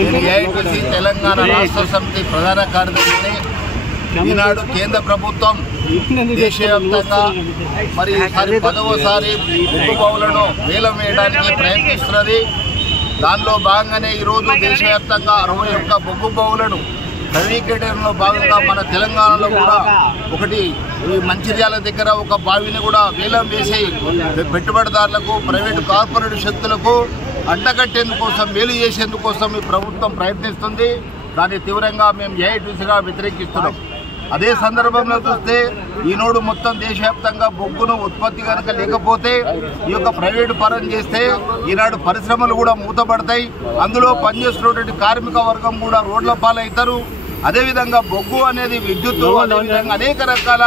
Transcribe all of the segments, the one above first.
AITC Telangana రాష్ట్ర సమితి ప్రధాన కార్యదర్శిని. ఈనాడు కేంద్ర ప్రభుత్వం దేశవ్యాప్తంగా మరి 10వసారి బొగ్గు బావులను వేలం వేయడానికి ప్రయత్నిస్తున్నది. దానిలో భాగంగానే ఈరోజు దేశవ్యాప్తంగా 61 బొగ్గు బావులను నవీకరణలో భాగంగా మన తెలంగాణలో కూడా ఒకటి ఈ మంచిర్యాల దగ్గర ఒక బావిని కూడా వేలం వేసి పెట్టుబడిదారులకు ప్రైవేటు కార్పొరేట్ శక్తులకు అడ్డగట్టేందుకోసం మేలు చేసేందుకోసం ఈ ప్రభుత్వం ప్రయత్నిస్తుంది. దాన్ని తీవ్రంగా మేము ఏఐటీసీగా వ్యతిరేకిస్తున్నాం. అదే సందర్భంలో చూస్తే ఈనాడు మొత్తం దేశవ్యాప్తంగా బొగ్గును ఉత్పత్తి కనుక లేకపోతే ఈ యొక్క ప్రైవేటు పరం చేస్తే ఈనాడు పరిశ్రమలు కూడా మూతపడతాయి. అందులో పనిచేస్తున్నటువంటి కార్మిక వర్గం కూడా రోడ్ల పాలవుతారు. అదేవిధంగా బొగ్గు అనేది విద్యుత్తు, అదేవిధంగా అనేక రకాల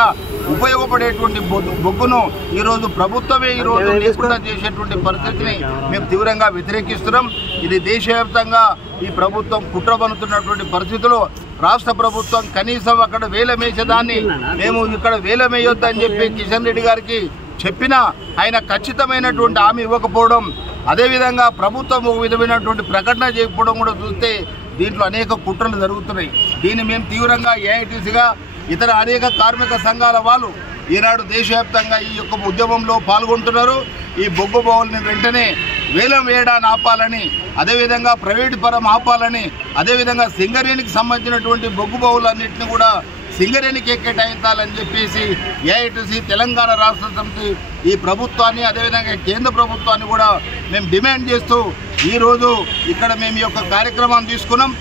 ఉపయోగపడేటువంటి బొగ్గును ఈరోజు ప్రభుత్వమే ఈరోజు లేకుండా చేసేటువంటి పరిస్థితిని మేము తీవ్రంగా వ్యతిరేకిస్తున్నాం. ఇది దేశవ్యాప్తంగా ఈ ప్రభుత్వం కుట్రబనుతున్నటువంటి పరిస్థితుల్లో రాష్ట్ర ప్రభుత్వం కనీసం అక్కడ వేలమేసేదాన్ని మేము ఇక్కడ వేలమేయొద్దని చెప్పి కిషన్ రెడ్డి గారికి చెప్పినా ఆయన ఖచ్చితమైనటువంటి హామీ ఇవ్వకపోవడం, అదేవిధంగా ప్రభుత్వం ఒక విధమైనటువంటి ప్రకటన చేయకపోవడం కూడా చూస్తే దీంట్లో అనేక కుట్రలు జరుగుతున్నాయి. దీన్ని మేము తీవ్రంగా ఏఐటీసీగా ఇతర అనేక కార్మిక సంఘాల వాళ్ళు ఈనాడు దేశవ్యాప్తంగా ఈ యొక్క ఉద్యమంలో పాల్గొంటున్నారు. ఈ బొగ్గు బావుల్ని వెంటనే వేలం వేయడాన్ని ఆపాలని, అదేవిధంగా ప్రైవేటు పరం ఆపాలని, అదేవిధంగా సింగరేణికి సంబంధించినటువంటి బొగ్గు బావులన్నింటినీ కూడా సింగరేణికి కేటాయించాలని చెప్పేసి ఏఐటీసీ తెలంగాణ రాష్ట్ర సమితి ఈ ప్రభుత్వాన్ని అదేవిధంగా కేంద్ర ప్రభుత్వాన్ని కూడా మేము డిమాండ్ చేస్తూ ఈరోజు ఇక్కడ మేము ఈ యొక్క కార్యక్రమాన్ని తీసుకున్నాం.